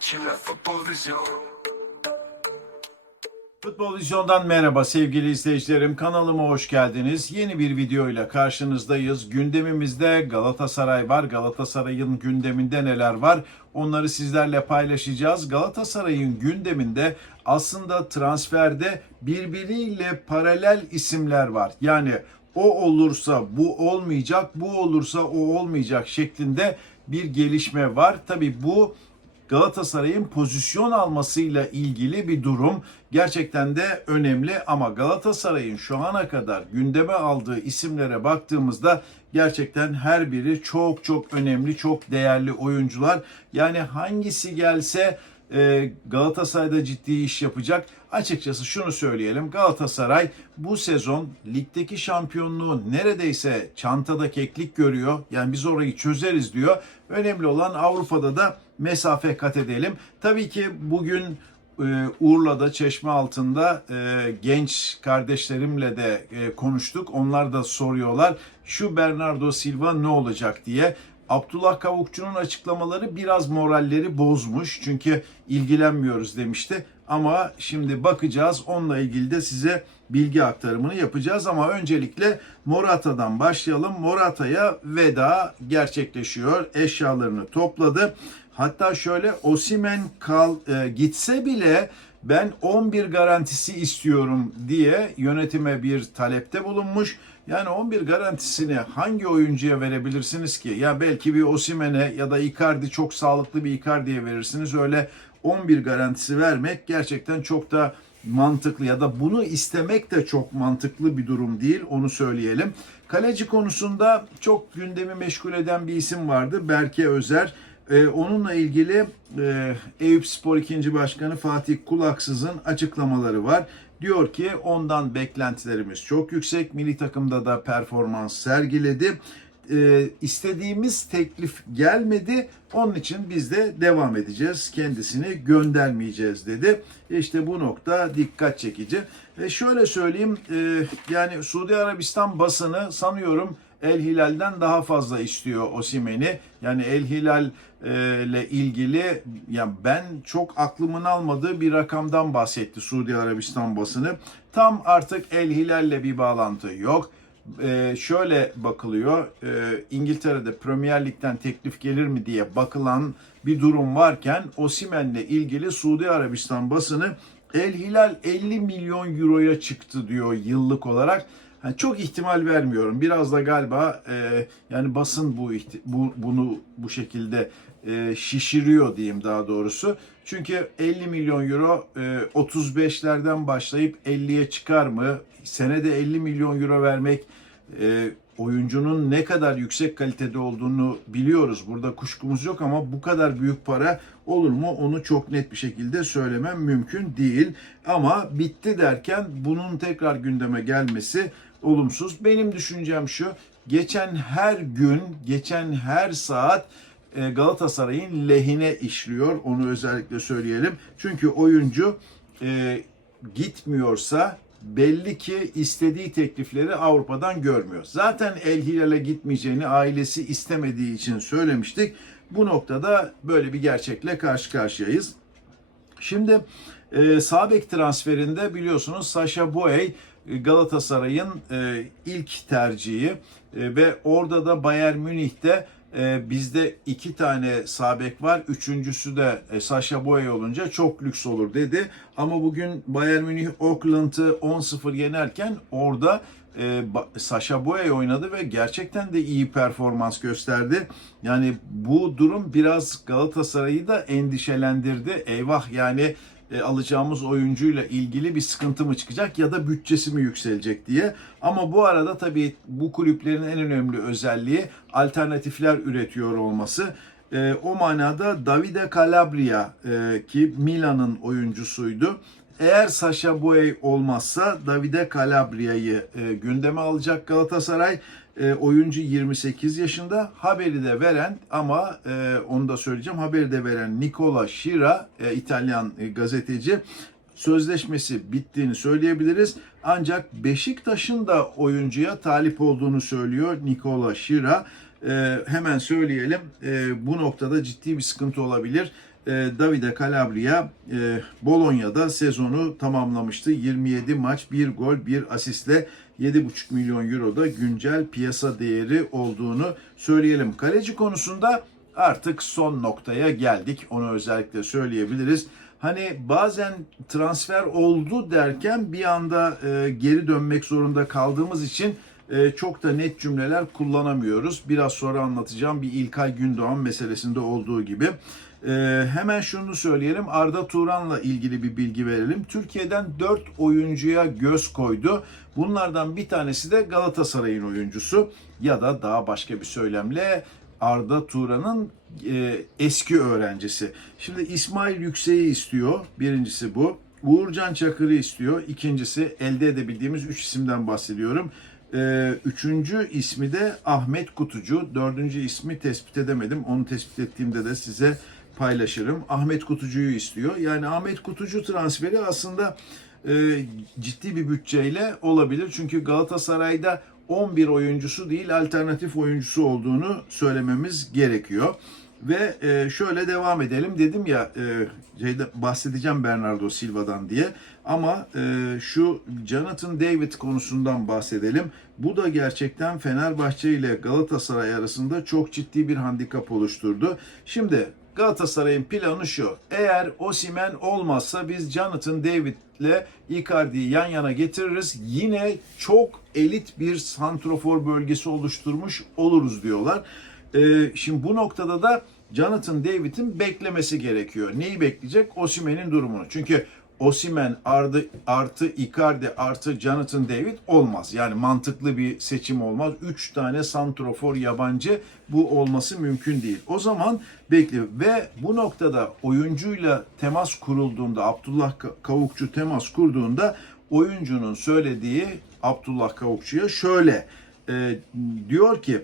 Vizyon. Futbol Vizyon'dan merhaba sevgili izleyicilerim. Kanalıma hoş geldiniz. Yeni bir videoyla karşınızdayız. Gündemimizde Galatasaray var. Galatasaray'ın gündeminde neler var? Onları sizlerle paylaşacağız. Galatasaray'ın gündeminde aslında transferde birbiriyle paralel isimler var. Yani o olursa bu olmayacak, bu olursa o olmayacak şeklinde bir gelişme var. Tabii bu Galatasaray'ın pozisyon almasıyla ilgili bir durum gerçekten de önemli ama Galatasaray'ın şu ana kadar gündeme aldığı isimlere baktığımızda gerçekten her biri çok çok önemli, çok değerli oyuncular. Yani hangisi gelse e, Galatasaray'da ciddi iş yapacak. Açıkçası şunu söyleyelim. Galatasaray bu sezon ligdeki şampiyonluğu neredeyse çantada keklik görüyor. Yani biz orayı çözeriz diyor. Önemli olan Avrupa'da da mesafe kat edelim. Tabii ki bugün e, Urla'da çeşme altında e, genç kardeşlerimle de e, konuştuk. Onlar da soruyorlar şu Bernardo Silva ne olacak diye. Abdullah Kavukçu'nun açıklamaları biraz moralleri bozmuş. Çünkü ilgilenmiyoruz demişti. Ama şimdi bakacağız. Onunla ilgili de size bilgi aktarımını yapacağız. Ama öncelikle Morata'dan başlayalım. Morata'ya veda gerçekleşiyor. Eşyalarını topladı. Hatta şöyle Osimen kal e, gitse bile ben 11 garantisi istiyorum diye yönetime bir talepte bulunmuş. Yani 11 garantisini hangi oyuncuya verebilirsiniz ki? Ya belki bir Osimen'e ya da Icardi çok sağlıklı bir Icardi'ye verirsiniz. Öyle 11 garantisi vermek gerçekten çok da mantıklı ya da bunu istemek de çok mantıklı bir durum değil onu söyleyelim. Kaleci konusunda çok gündemi meşgul eden bir isim vardı Berke Özer. Ee, onunla ilgili e, Eyüp Spor 2. Başkanı Fatih Kulaksız'ın açıklamaları var. Diyor ki ondan beklentilerimiz çok yüksek. Milli takımda da performans sergiledi. Ee, istediğimiz teklif gelmedi. Onun için biz de devam edeceğiz. Kendisini göndermeyeceğiz dedi. İşte bu nokta dikkat çekici. Ve şöyle söyleyeyim e, yani Suudi Arabistan basını sanıyorum El Hilal'den daha fazla istiyor Osimen'i. Yani El Hilal e, ile ilgili yani ben çok aklımın almadığı bir rakamdan bahsetti Suudi Arabistan basını. Tam artık El Hilal'le bir bağlantı yok. E, şöyle bakılıyor. E, İngiltere'de Premier Lig'den teklif gelir mi diye bakılan bir durum varken Osimen'le ilgili Suudi Arabistan basını El Hilal 50 milyon euroya çıktı diyor yıllık olarak. Yani çok ihtimal vermiyorum. Biraz da galiba e, yani basın bu, bu bunu bu şekilde e, şişiriyor diyeyim daha doğrusu. Çünkü 50 milyon euro e, 35'lerden başlayıp 50'ye çıkar mı? Senede 50 milyon euro vermek e, oyuncunun ne kadar yüksek kalitede olduğunu biliyoruz. Burada kuşkumuz yok ama bu kadar büyük para olur mu onu çok net bir şekilde söylemem mümkün değil. Ama bitti derken bunun tekrar gündeme gelmesi olumsuz. Benim düşüncem şu. Geçen her gün, geçen her saat e, Galatasaray'ın lehine işliyor. Onu özellikle söyleyelim. Çünkü oyuncu e, gitmiyorsa belli ki istediği teklifleri Avrupa'dan görmüyor. Zaten El Hilal'e gitmeyeceğini ailesi istemediği için söylemiştik. Bu noktada böyle bir gerçekle karşı karşıyayız. Şimdi e, sağ bek transferinde biliyorsunuz Sasha Boey Galatasaray'ın e, ilk tercihi e, ve orada da Bayern Münih'te e, bizde iki tane sağ bek var. Üçüncüsü de e, Sasha Boey olunca çok lüks olur dedi. Ama bugün Bayern Münih Auckland'ı 10-0 yenerken orada e, Sasha Boey oynadı ve gerçekten de iyi performans gösterdi. Yani bu durum biraz Galatasaray'ı da endişelendirdi. Eyvah yani e, alacağımız oyuncuyla ilgili bir sıkıntı mı çıkacak ya da bütçesi mi yükselecek diye. Ama bu arada tabii bu kulüplerin en önemli özelliği alternatifler üretiyor olması. E, o manada Davide Calabria e, ki Milan'ın oyuncusuydu. Eğer Sasha Boey olmazsa Davide Calabria'yı e, gündeme alacak Galatasaray. E, oyuncu 28 yaşında. Haberi de veren ama e, onu da söyleyeceğim. Haberi de veren Nicola Shira, e, İtalyan e, gazeteci sözleşmesi bittiğini söyleyebiliriz. Ancak Beşiktaş'ın da oyuncuya talip olduğunu söylüyor Nicola Shira. E, hemen söyleyelim e, bu noktada ciddi bir sıkıntı olabilir. E, Davide Calabria e, Bologna'da sezonu tamamlamıştı. 27 maç, 1 gol, 1 asistle 7,5 milyon euroda güncel piyasa değeri olduğunu söyleyelim. Kaleci konusunda artık son noktaya geldik. Onu özellikle söyleyebiliriz. Hani bazen transfer oldu derken bir anda e, geri dönmek zorunda kaldığımız için e, çok da net cümleler kullanamıyoruz. Biraz sonra anlatacağım bir İlkay Gündoğan meselesinde olduğu gibi. E, hemen şunu söyleyelim. Arda Turan'la ilgili bir bilgi verelim. Türkiye'den 4 oyuncuya göz koydu. Bunlardan bir tanesi de Galatasaray'ın oyuncusu ya da daha başka bir söylemle Arda Turan'ın e, eski öğrencisi. Şimdi İsmail Yüksek'i istiyor. Birincisi bu. Uğurcan Çakır'ı istiyor. İkincisi elde edebildiğimiz 3 isimden bahsediyorum. Ee, üçüncü ismi de Ahmet Kutucu. Dördüncü ismi tespit edemedim. Onu tespit ettiğimde de size paylaşırım. Ahmet Kutucu'yu istiyor. Yani Ahmet Kutucu transferi aslında e, ciddi bir bütçeyle olabilir. Çünkü Galatasaray'da 11 oyuncusu değil alternatif oyuncusu olduğunu söylememiz gerekiyor. Ve e, şöyle devam edelim. Dedim ya e, şeyde bahsedeceğim Bernardo Silva'dan diye. Ama e, şu Jonathan David konusundan bahsedelim. Bu da gerçekten Fenerbahçe ile Galatasaray arasında çok ciddi bir handikap oluşturdu. Şimdi Galatasaray'ın planı şu. Eğer Osimen olmazsa biz Jonathan David ile Icardi'yi yan yana getiririz. Yine çok elit bir santrofor bölgesi oluşturmuş oluruz diyorlar. Ee, şimdi bu noktada da Jonathan David'in beklemesi gerekiyor. Neyi bekleyecek? Osimen'in durumunu. Çünkü Osimen artı, artı Icardi artı Jonathan David olmaz. Yani mantıklı bir seçim olmaz. Üç tane santrofor yabancı bu olması mümkün değil. O zaman bekliyor ve bu noktada oyuncuyla temas kurulduğunda Abdullah Kavukçu temas kurduğunda oyuncunun söylediği Abdullah Kavukçu'ya şöyle e, diyor ki e,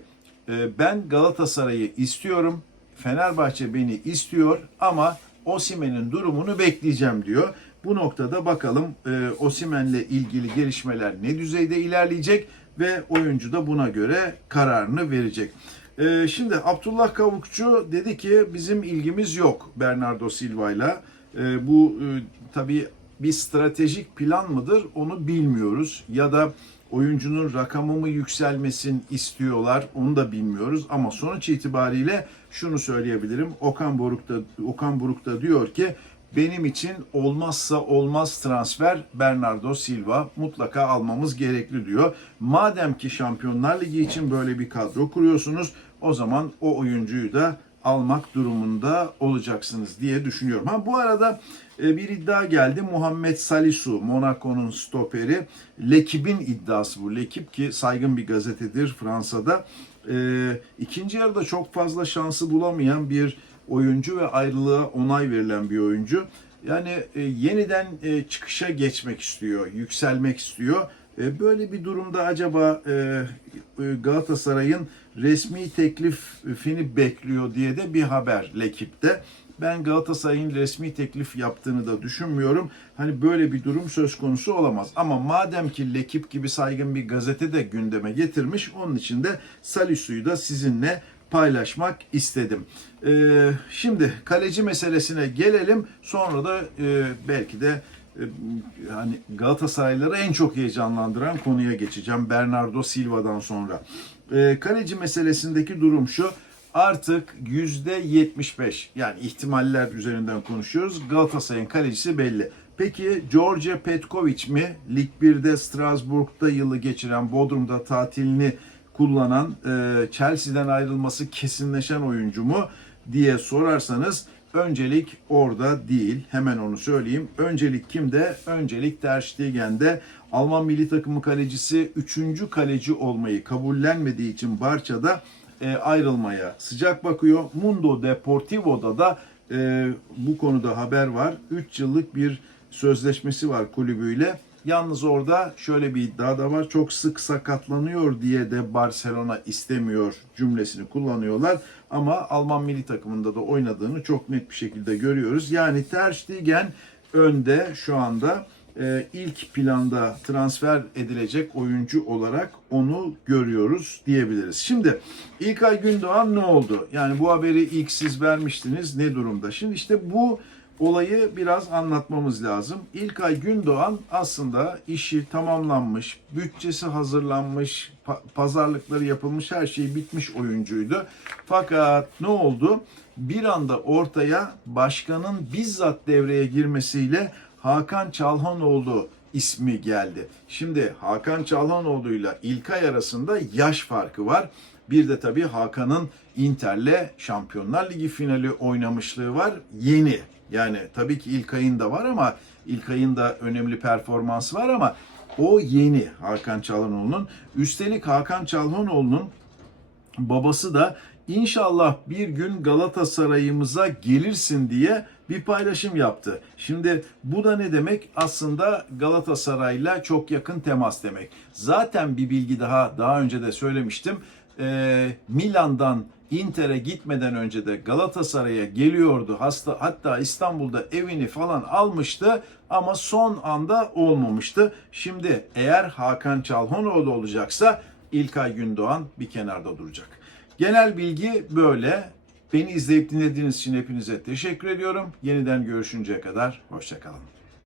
ben Galatasaray'ı istiyorum. Fenerbahçe beni istiyor ama Osimen'in durumunu bekleyeceğim diyor. Bu noktada bakalım e, Osimen'le ilgili gelişmeler ne düzeyde ilerleyecek ve oyuncu da buna göre kararını verecek. E, şimdi Abdullah Kavukçu dedi ki bizim ilgimiz yok Bernardo Silva'yla. E, bu e, tabii bir stratejik plan mıdır onu bilmiyoruz. Ya da oyuncunun rakamı mı yükselmesin istiyorlar onu da bilmiyoruz. Ama sonuç itibariyle şunu söyleyebilirim. Okan Buruk da, Okan Buruk da diyor ki benim için olmazsa olmaz transfer Bernardo Silva mutlaka almamız gerekli diyor. Madem ki Şampiyonlar Ligi için böyle bir kadro kuruyorsunuz o zaman o oyuncuyu da almak durumunda olacaksınız diye düşünüyorum. Ha bu arada e, bir iddia geldi. Muhammed Salisu, Monaco'nun stoperi. Lekib'in iddiası bu. Lekip ki saygın bir gazetedir Fransa'da. E, ikinci yarıda çok fazla şansı bulamayan bir oyuncu ve ayrılığa onay verilen bir oyuncu. Yani e, yeniden çıkışa geçmek istiyor, yükselmek istiyor. Böyle bir durumda acaba Galatasaray'ın resmi teklifini bekliyor diye de bir haber Lekip'te. Ben Galatasaray'ın resmi teklif yaptığını da düşünmüyorum. Hani böyle bir durum söz konusu olamaz. Ama madem ki Lekip gibi saygın bir gazete de gündeme getirmiş, onun için de Salisu'yu da sizinle paylaşmak istedim. Ee, şimdi kaleci meselesine gelelim. Sonra da e, belki de e, hani Galatasaraylıları en çok heyecanlandıran konuya geçeceğim. Bernardo Silva'dan sonra. E, kaleci meselesindeki durum şu. Artık %75 yani ihtimaller üzerinden konuşuyoruz. Galatasaray'ın kalecisi belli. Peki George Petkovic mi? Lig 1'de Strasbourg'da yılı geçiren, Bodrum'da tatilini kullanan, e, Chelsea'den ayrılması kesinleşen oyuncu mu diye sorarsanız öncelik orada değil. Hemen onu söyleyeyim. Öncelik kimde? Öncelik Ter Stegen'de. Alman milli takımı kalecisi 3. kaleci olmayı kabullenmediği için Barça'da e, ayrılmaya sıcak bakıyor. Mundo Deportivo'da da e, bu konuda haber var. 3 yıllık bir sözleşmesi var kulübüyle. Yalnız orada şöyle bir iddia da var. Çok sık sakatlanıyor diye de Barcelona istemiyor cümlesini kullanıyorlar. Ama Alman milli takımında da oynadığını çok net bir şekilde görüyoruz. Yani Ter Stegen önde şu anda. e, ilk planda transfer edilecek oyuncu olarak onu görüyoruz diyebiliriz. Şimdi İlkay Gündoğan ne oldu? Yani bu haberi ilk siz vermiştiniz. Ne durumda? Şimdi işte bu olayı biraz anlatmamız lazım. İlkay Gündoğan aslında işi tamamlanmış, bütçesi hazırlanmış, pa- pazarlıkları yapılmış, her şey bitmiş oyuncuydu. Fakat ne oldu? Bir anda ortaya başkanın bizzat devreye girmesiyle Hakan Çalhanoğlu ismi geldi. Şimdi Hakan Çalhanoğlu ile İlkay arasında yaş farkı var. Bir de tabii Hakan'ın Inter'le Şampiyonlar Ligi finali oynamışlığı var. Yeni. Yani tabii ki İlkay'ın da var ama İlkay'ın da önemli performansı var ama o yeni Hakan Çalhanoğlu'nun. Üstelik Hakan Çalhanoğlu'nun babası da inşallah bir gün Galatasaray'ımıza gelirsin diye bir paylaşım yaptı. Şimdi bu da ne demek? Aslında Galatasaray'la çok yakın temas demek. Zaten bir bilgi daha daha önce de söylemiştim. Ee, Milan'dan Inter'e gitmeden önce de Galatasaray'a geliyordu. Hasta hatta İstanbul'da evini falan almıştı ama son anda olmamıştı. Şimdi eğer Hakan Çalhanoğlu olacaksa İlkay Gündoğan bir kenarda duracak. Genel bilgi böyle. Beni izleyip dinlediğiniz için hepinize teşekkür ediyorum. Yeniden görüşünceye kadar hoşçakalın.